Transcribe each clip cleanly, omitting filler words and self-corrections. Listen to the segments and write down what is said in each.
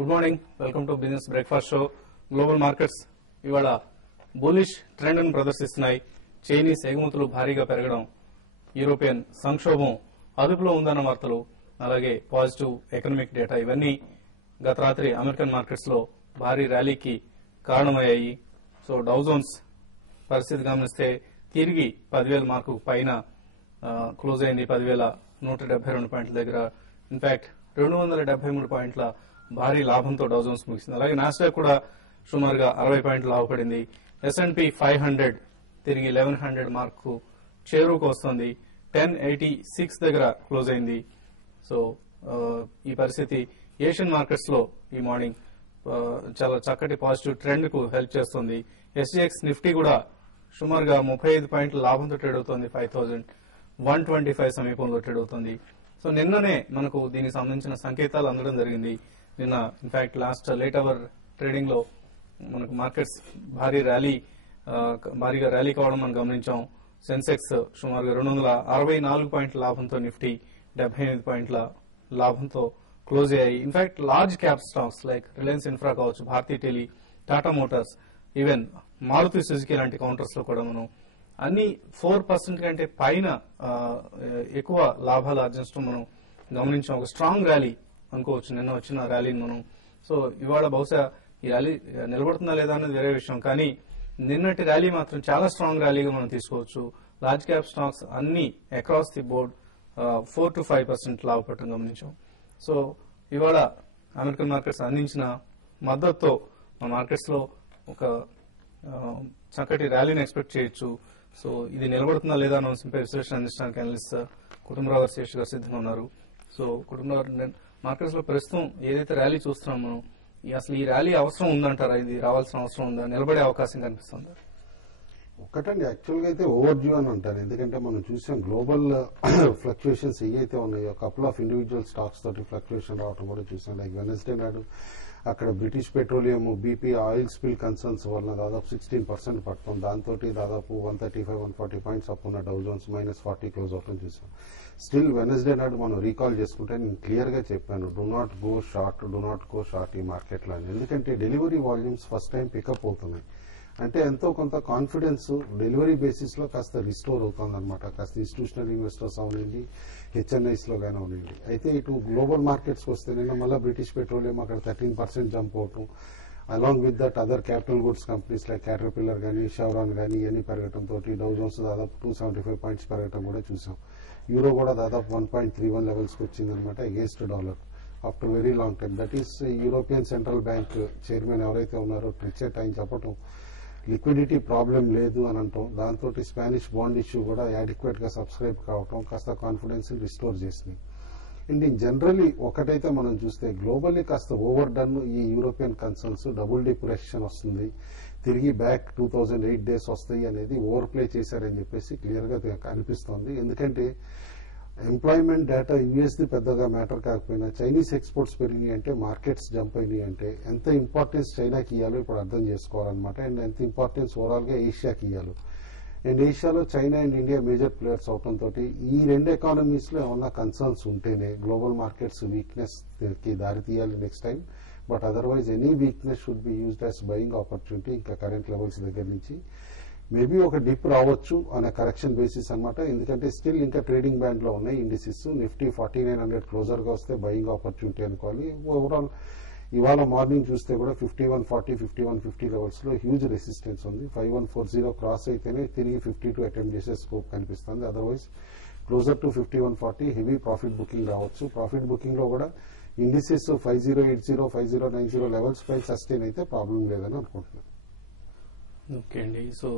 Good morning, welcome to business breakfast show. Global markets ఇవాళ bullish trend ను ప్రదర్శిస్తున్నాయి. Chinese ఎగుమతులు భారీగా పెరగడం, యూరోపియన్ సంక్షోభం అదుపులో ఉందన్న వార్తలు, అలాగే పాజిటివ్ ఎకనామిక్ డేటా ఇవన్నీ గత రాత్రి అమెరికన్ మార్కెట్స్ లో భారీ ర్యాలీకి కారణమయ్యాయి. సో డౌ జోన్స్ పరిస్థితి గమనిస్తే తిరిగి 10,000 మార్కు పైన క్లోజ్ అయింది. 10,172 పాయింట్ల దగ్గర. ఇన్ఫాక్ట్ 273 పాయింట్ల భారీ లాభంతో డౌ జోన్స్ ముగిసింది. అలాగే నాస్డాక్ కూడా సుమారుగా 60 పాయింట్లు లాభపడింది. S&P 500 తిరిగి 1100 మార్కు చేరువుకు వస్తుంది. 1086 దగ్గర క్లోజ్ అయింది. సో ఈ పరిస్థితి ఏషియన్ మార్కెట్స్ లో ఈ మార్నింగ్ చాలా చక్కటి పాజిటివ్ ట్రెండ్ కు హెల్ప్ చేస్తుంది. SGX నిఫ్టీ కూడా సుమారుగా 35 పాయింట్ల లాభంతో ట్రేడ్ అవుతోంది. 5125 సమీపంలో ట్రేడ్ అవుతుంది. సో నిన్ననే మనకు దీనికి సంబంధించిన సంకేతాలు అందడం జరిగింది. నిన్న in fact last late hour trading లో మనకు మార్కెట్స్ భారీగా ర్యాలీ కావడం మనం గమనించాం. సెన్సెక్స్ సుమారుగా 264 పాయింట్ల లాభంతో, నిఫ్టీ 78 పాయింట్ల లాభంతో క్లోజ్ అయ్యాయి. In fact large cap stocks like Reliance Infra కావచ్చు, భారతీ టెలి, టాటా మోటార్స్, ఈవెన్ మారుతి సుజుకి లాంటి కౌంటర్స్ లో కూడా మనం అన్ని 4% కంటే పైన ఎక్కువ లాభాలు ఆర్జించడం మనం గమనించాం. ఒక స్ట్రాంగ్ ర్యాలీ అనుకోవచ్చు నిన్న వచ్చిన ర్యాలీని మనం. సో ఇవాళ బహుశా ఈ ర్యాలీ నిలబడుతుందా లేదా అనేది వేరే విషయం, కానీ నిన్నటి ర్యాలీ మాత్రం చాలా స్ట్రాంగ్ ర్యాలీగా మనం తీసుకోవచ్చు. లార్జ్ క్యాప్ స్టాక్స్ అన్ని అక్రాస్ ది బోర్డ్ 4 to 5% లాభపడటం గమనించాం. సో ఇవాళ అమెరికన్ మార్కెట్స్ అందించిన మద్దతుతో మన మార్కెట్స్ లో ఒక చక్కటి ర్యాలీని ఎక్స్పెక్ట్ చేయొచ్చు. సో ఇది నిలబడుతుందా లేదా అని సింపై విశ్లేషణ అందించడానికి అనలిస్ట్ కుటుంబరావు గారు, శేష్ గారు సిద్ధంగా ఉన్నారు. సో కుటుంబరావు, మార్కెట్స్ లో ప్రస్తుతం ఏదైతే ర్యాలీ చూస్తున్నాం మనం, అసలు ఈ ర్యాలీ అవసరం ఉందంటారా? ఇది రావాల్సిన అవసరం ఉందా? నిలబడే అవకాశం కనిపిస్తుందా? ఒక్కటండి, యాక్చువల్గా అయితే ఓవర్ డ్యూ అని అంటారు. ఎందుకంటే మనం చూసాం గ్లోబల్ ఫ్లక్చుయేషన్స్ ఏవైతే ఉన్నాయో, కపుల్ ఆఫ్ ఇండివిజువల్ స్టాక్స్ తోటి ఫ్లక్చుయేషన్ రావడం కూడా చూసాం. లైక్ వెనస్డే నాడు అక్కడ British petroleum, BP oil spill concerns వల్ల దాదాపు 16% పడతాం. దాంతో దాదాపు 135-140 పాయింట్స్ అప్ ఉన్న డౌ జోన్స్ -40 క్లోజ్ అవటం చూసాం. స్టిల్ వెనస్డే నాడు మనం రీకాల్ చేసుకుంటే నేను క్లియర్ గా చెప్పాను, డూ నాట్ గో షార్ట్ ఈ మార్కెట్ లో. ఎందుకంటే delivery volumes first time pick up అవుతున్నాయి. అంటే ఎంతో కొంత కాన్ఫిడెన్స్ డెలివరీ బేసిస్ లో కాస్త రిస్టోర్ అవుతుంది అనమాట. కాస్త ఇన్స్టిట్యూషనల్ ఇన్వెస్టర్స్ అవనండి, HNIs లో గానే ఉండండి. అయితే ఇటు గ్లోబల్ మార్కెట్స్ వస్తే నిన్న మళ్ళీ బ్రిటిష్ పెట్రోలియం అక్కడ 13% జంప్ అవటం, along with that other capital goods companies like caterpillar కానీ, షెవ్రాన్ కానీ ఇవన్నీ పెరగడంతో డౌ జోన్స్ దాదాపు 275 పాయింట్స్ పెరగడం కూడా చూసాం. యూరో కూడా దాదాపు 1.31 లెవెల్స్ కి వచ్చిందనమాట against dollar after very long time. That is European central bank chairman ఎవరైతే ఉన్నారో ట్రిచెట్ ఆయన చెప్పటం లిక్విడిటీ ప్రాబ్లం లేదు అని అంటాం. దాంతో స్పానిష్ బాండ్ ఇష్యూ కూడా యాడిక్వేట్ గా సబ్స్క్రైబ్ కావటం కాస్త కాన్ఫిడెన్స్ రిస్టోర్ చేసింది. అండ్ జనరలీ ఒకటైతే మనం చూస్తే గ్లోబల్లీ కాస్త ఓవర్ డన్ ఈ యూరోపియన్ కన్సర్న్స్, డబుల్ డిప్రెషన్ వస్తుంది, తిరిగి బ్యాక్ 2008 డేస్ వస్తాయి అనేది ఓవర్ ప్లే చేశారని చెప్పేసి క్లియర్ గా అనిపిస్తోంది. ఎందుకంటే ఎంప్లాయ్మెంట్ డేటా యుఎస్ది పెద్దగా మ్యాటర్ కాకపోయినా చైనీస్ ఎక్స్పోర్ట్స్ పెరిగినాయి అంటే, మార్కెట్స్ జంప్ అయినాయి అంటే ఎంత ఇంపార్టెన్స్ చైనాకి ఇవ్వాలో ఇప్పుడు అర్థం చేసుకోవాలన్నమాట. అండ్ ఎంత ఇంపార్టెన్స్ ఓవరాల్ గా ఏషియాకి ఇవ్వాలో. అండ్ ఏషియాలో China and India major players అవడంతో ఈ రెండు ఎకానమీస్ లో ఏమన్నా కన్సర్న్స్ ఉంటేనే గ్లోబల్ మార్కెట్స్ వీక్నెస్ కి దారి తీయాలి next time. But otherwise any weakness should be used as buying opportunity. ఇంకా కరెంట్ లెవెల్స్ దగ్గర నుంచి మేబీ ఒక డిప్ రావచ్చు అనే కరెక్షన్ బేసిస్ అనమాట. ఎందుకంటే స్టిల్ ఇంకా ట్రేడింగ్ బ్యాండ్ లో ఉన్నాయి ఇండిసిస్. నిఫ్టీ 4900 క్లోజర్ గా వస్తే బయింగ్ ఆపర్చునిటీ అనుకోవాలి. ఓవరాల్ ఇవాళ మార్నింగ్ చూస్తే కూడా 5140, 5150 లెవెల్స్ లో హ్యూజ్ రెసిస్టెన్స్ ఉంది. 5140 క్రాస్ అయితేనే తిరిగి 52 అటెంప్ట్ చేసే స్కోప్ కనిపిస్తుంది. Otherwise closer to 5140 heavy profit booking రావచ్చు. ప్రాఫిట్ బుకింగ్ లో కూడా ఇండిసిస్ 5080, 5090 లెవెల్స్ పై సస్టైన్ అయితే ప్రాబ్లం లేదని అనుకుంటున్నాను. ఓకే అండి. సో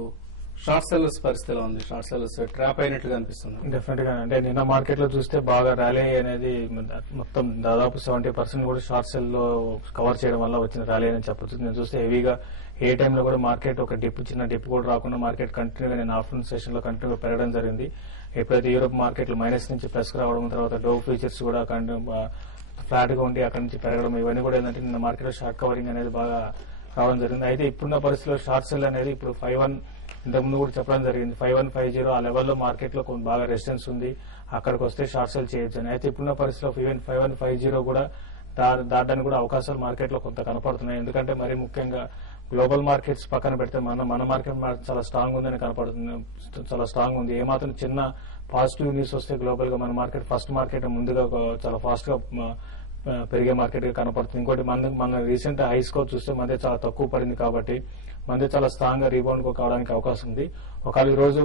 షార్ట్ సెల్లర్స్ పరిస్థితి ఎలా ఉంది? షార్ట్ సెల్లర్స్ ట్రాప్ అయినట్లుగా అనిపిస్తుంది. డెఫినెట్ గా అంటే నిన్న మార్కెట్ లో చూస్తే బాగా ర్యాలీ అనేది మొత్తం దాదాపు 70% కూడా షార్ట్ సెల్ లో కవర్ చేయడం వల్ల వచ్చిన ర్యాలీ అని చెప్పొచ్చు. నేను చూస్తే హెవీగా ఏ టైంలో కూడా మార్కెట్ ఒక చిన్న డిప్ కూడా రాకుండా మార్కెట్ కంటిన్యూగా నేను ఆఫ్టర్నూన్ సెషన్ లో కంటిన్యూగా పెరగడం జరిగింది. ఎప్పుడైతే యూరోప్ మార్కెట్లు మైనస్ నుంచి ప్లస్ రావడం, తర్వాత డౌ ఫ్యూచర్స్ కూడా ఫ్లాట్ గా ఉండి అక్కడి నుంచి పెరగడం, ఇవన్నీ కూడా ఏంటంటే నిన్న మార్కెట్ లో షార్ట్ కవరింగ్ అనేది బాగా రావడం జరిగింది. అయితే ఇప్పుడున్న పరిస్థితిలో షార్ట్ సెల్ అనేది ఇప్పుడు 51 ఇంతకుముందు కూడా చెప్పడం జరిగింది, 5150 ఆ లెవెల్లో మార్కెట్ లో బాగా రెసిస్టెన్స్ ఉంది, అక్కడికి వస్తే షార్ట్ సెల్ చేయొచ్చు అని. అయితే ఇప్పుడున్న పరిస్థితిలో ఈవెన్ 5150 కూడా దాటడానికి కూడా అవకాశాలు మార్కెట్ లో కొంత కనపడుతున్నాయి. ఎందుకంటే మరీ ముఖ్యంగా గ్లోబల్ మార్కెట్స్ పక్కన పెడితే మన మార్కెట్ చాలా స్ట్రాంగ్ ఉందని కనపడుతుంది, చాలా స్ట్రాంగ్ ఉంది. ఏమాత్రం చిన్న పాజిటివ్ న్యూస్ వస్తే గ్లోబల్ గా మన మార్కెట్ ఫస్ట్ మార్కెట్ ముందుగా చాలా ఫాస్ట్ గా పెరిగే మార్కెట్ గా కనపడుతుంది. ఇంకోటి మన రీసెంట్ హై స్కోర్ చూస్తే మధ్య చాలా తక్కువ పడింది కాబట్టి మధ్య చాలా స్ట్రాంగ్ గా రీబౌండ్ కావడానికి అవకాశం ఉంది. ఒకవేళ ఈ రోజు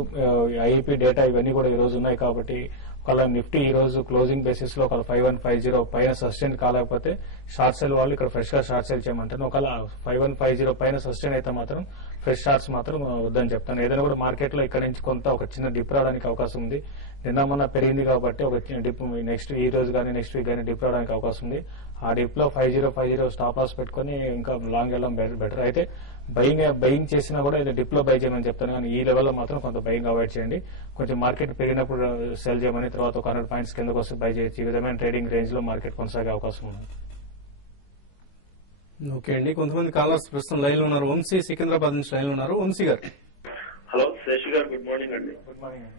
ఐఈపీ డేటా ఇవన్నీ కూడా ఈ రోజు ఉన్నాయి కాబట్టి ఒకవేళ నిఫ్టీ ఈ రోజు క్లోజింగ్ బేసిస్ లో ఒక 5150 పైన సస్టైన్ కాలేకపోతే షార్ట్ సెల్ వాళ్ళు ఇక్కడ ఫ్రెష్ గా షార్ట్ సెల్ చేయమంటారు. ఒకవేళ 5150 పైన సస్టైన్ అయితే మాత్రం ఫ్రెష్ షార్ట్స్ మాత్రం వద్దని చెప్తాను. ఏదైనా కూడా మార్కెట్ లో ఇక్కడ నుంచి కొంత ఒక చిన్న డిప్ రావడానికి అవకాశం ఉంది. నిన్న మొన్న పెరిగింది కాబట్టి ఒక డిప్ నెక్స్ట్ ఈ రోజు కానీ నెక్స్ట్ వీక్ కానీ డిప్ రావడానికి అవకాశం ఉంది. ఆ డిప్ లో 5050 స్టాప్ లాస్ పెట్టుకుని ఇంకా లాంగ్ వెళ్ళడం బెటర్. అయితే బయింగ్ చేసినా కూడా ఇది డిప్ లో బై చేయమని చెప్తాను, కానీ ఈ లెవెల్లో మాత్రం కొంత బయింగ్ అవాయిడ్ చేయండి. కొంచెం మార్కెట్ పెరిగినప్పుడు సెల్ చేయమని, తర్వాత ఒక 100 పాయింట్స్ కిందకు వస్తే బై చేయొచ్చు. ఈ విధమైన ట్రేడింగ్ రేంజ్ లో మార్కెట్ కొనసాగే అవకాశం ఉంది. ఓకే అండి, కొంతమంది కాలర్స్ ప్రస్తుతం లైన్ లో ఉన్నారు. వంశీ సికింద్రాబాద్ నుంచి లైన్ లో ఉన్నారు. వంశీ గారు. హలో శేషు గారు, గుడ్ మార్నింగ్ అండి. గుడ్ మార్నింగ్ అండి.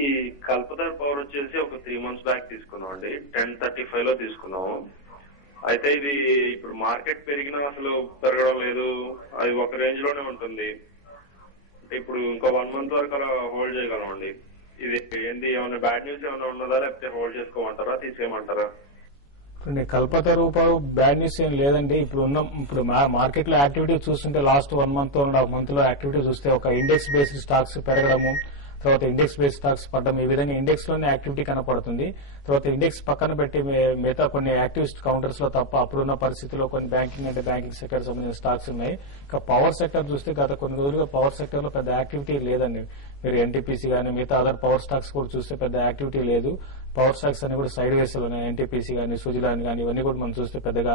ఈ కల్పతర్ పవర్ వచ్చేసి ఒక 3 months బ్యాక్ తీసుకున్నాం అండి, 1035 లో తీసుకున్నాము. అయితే ఇది ఇప్పుడు మార్కెట్ పెరిగినా అసలు పెరగడం లేదు, అది ఒక రేంజ్ లోనే ఉంటుంది. ఇప్పుడు ఇంకో 1 month వరకు అలా హోల్డ్ చేయగలం అండి. ఇది ఏంటి, ఏమైనా బ్యాడ్ న్యూస్ ఏమైనా ఉన్నదా, లేకపోతే హోల్డ్ చేసుకోమంటారా, తీసేయమంటారా? కల్పత రూపాయలు బ్యాడ్ న్యూస్ ఏం లేదండి. ఇప్పుడు మార్కెట్ లో యాక్టివిటీ చూస్తుంటే లాస్ట్ 1 month 1.5 month లో యాక్టివిటీ చూస్తే ఒక ఇండెక్స్ బేస్డ్ స్టాక్స్ పెరగడము, తర్వాత ఇండెక్స్ బేస్డ్ స్టాక్స్ పడడం, ఈ విధంగా ఇండెక్స్ లోనే యాక్టివిటీ కనపడుతుంది. తర్వాత ఇండెక్స్ పక్కన పెట్టి మిగతా కొన్ని యాక్టివ్ కౌంటర్స్ లో తప్ప అప్పుడున్న పరిస్థితుల్లో కొన్ని బ్యాంకింగ్ సెక్టర్ సంబంధించిన స్టాక్స్ ఉన్నాయి. ఇక పవర్ సెక్టర్ చూస్తే గత కొన్ని రోజులుగా పవర్ సెక్టర్ లో పెద్ద యాక్టివిటీ లేదండి. మీరు ఎన్టీపీసీ కానీ మిగతా అదర్ పవర్ స్టాక్స్ కూడా చూస్తే పెద్ద యాక్టివిటీ లేదు. పవర్ స్టాక్స్ అన్ని కూడా సైడ్ వేస్ ఉన్నాయి. ఎన్టీపీసీ కానీ సుజిలాన్ కానీ ఇవన్నీ కూడా మనం చూస్తే పెద్దగా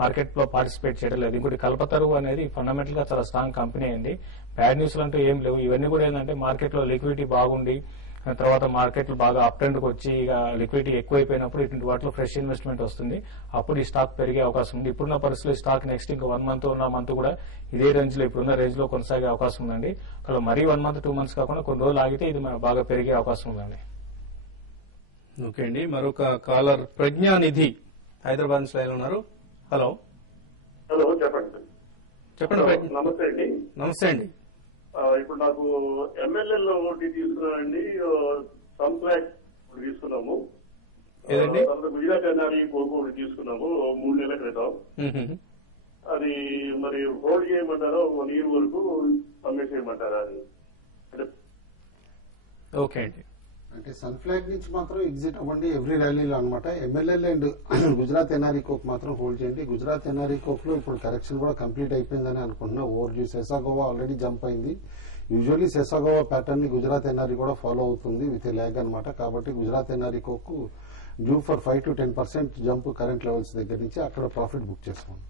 మార్కెట్ లో పార్టిసిపేట్ చేయడం లేదు. ఇంకోటి కల్పతరు అనేది ఫండమెంటల్ గా చాలా స్ట్రాంగ్ కంపెనీ అండి. బ్యాడ్ న్యూస్లు అంటూ ఏం లేవు. ఇవన్నీ కూడా ఏంటంటే మార్కెట్ లో లిక్విడిటీ బాగుండి తర్వాత మార్కెట్ లో బాగా అప్ ట్రెండ్ కి వచ్చి ఇక లిక్విడిటీ ఎక్కువైపోయినప్పుడు ఇటువంటి వాటిలో ఫ్రెష్ ఇన్వెస్ట్మెంట్ వస్తుంది. అప్పుడు ఈ స్టాక్ పెరిగే అవకాశం ఉంది. ఇప్పుడున్న పరిస్థితుల్లో ఈ స్టాక్ నెక్స్ట్ ఇంకా 1 month ఉన్న మంత్ కూడా ఇదే రేంజ్ లో ఇప్పుడున్న రేంజ్ లో కొనసాగే అవకాశం ఉందండి. అక్కడ మరీ 1 month 2 months కాకుండా కొన్ని రోజులు ఆగితే ఇది బాగా పెరిగే అవకాశం ఉందండి. ఓకే అండి, మరొక కాలర్ ప్రజ్ఞానిధి హైదరాబాద్ నుంచి లైన్ ఉన్నారు. హలో. హలో, చెప్పండి. చెప్పండి. నమస్తే అండి. నమస్తే అండి. ఇప్పుడు నాకు ఎంఎల్ఎల్ ఒకటి తీసుకున్నానండి, సన్ఫ్లాగ్ తీసుకున్నాము. ఏదండి? గుజరాత్ ఎన్ఆర్ఈ కోకో ఒకటి తీసుకున్నాము 3 నెలల క్రితం. అది మరి హోల్డ్ చేయమంటారా, 1 year వరకు అమ్మేసేయమంటారా? అది ఓకే అండి. అంటే సన్ఫ్లాగ్ నుంచి మాత్రం ఎగ్జిట్ అవ్వండి ఎవ్రీ ర్యాలీలో అనమాట. MLL and Gujarat NRE coke మాత్రం హోల్డ్ చేయండి. గుజరాత్ ఎన్ఆర్ఈ కోక్ లో ఇప్పుడు కరెక్షన్ కూడా కంప్లీట్ అయిపోయిందని అనుకుంటున్నా. ఓవర్ డ్యూ సెసాగోవా ఆల్రెడీ జంప్ అయింది. యూజువల్లీ సెసాగోవా ప్యాటర్న్ ని గుజరాత్ ఎన్ఆర్ఈ కూడా ఫాలో అవుతుంది విత్ ల్యాగ్ అనమాట. కాబట్టి Gujarat NRE coke due for 5 to 10% jump current levels దగ్గర నుంచి అక్కడ ప్రాఫిట్ బుక్ చేసుకోండి.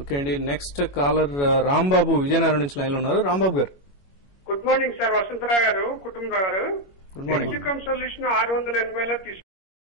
ఓకే అండి, నెక్స్ట్ కాలర్ రాంబాబు విజయనగరం నుంచి లైన్ లో ఉన్నారు. రాంబాబు గారు. Good morning sir. Vasantrao garu, Kutumbarao garu. Good morning. Exicom solution 680లో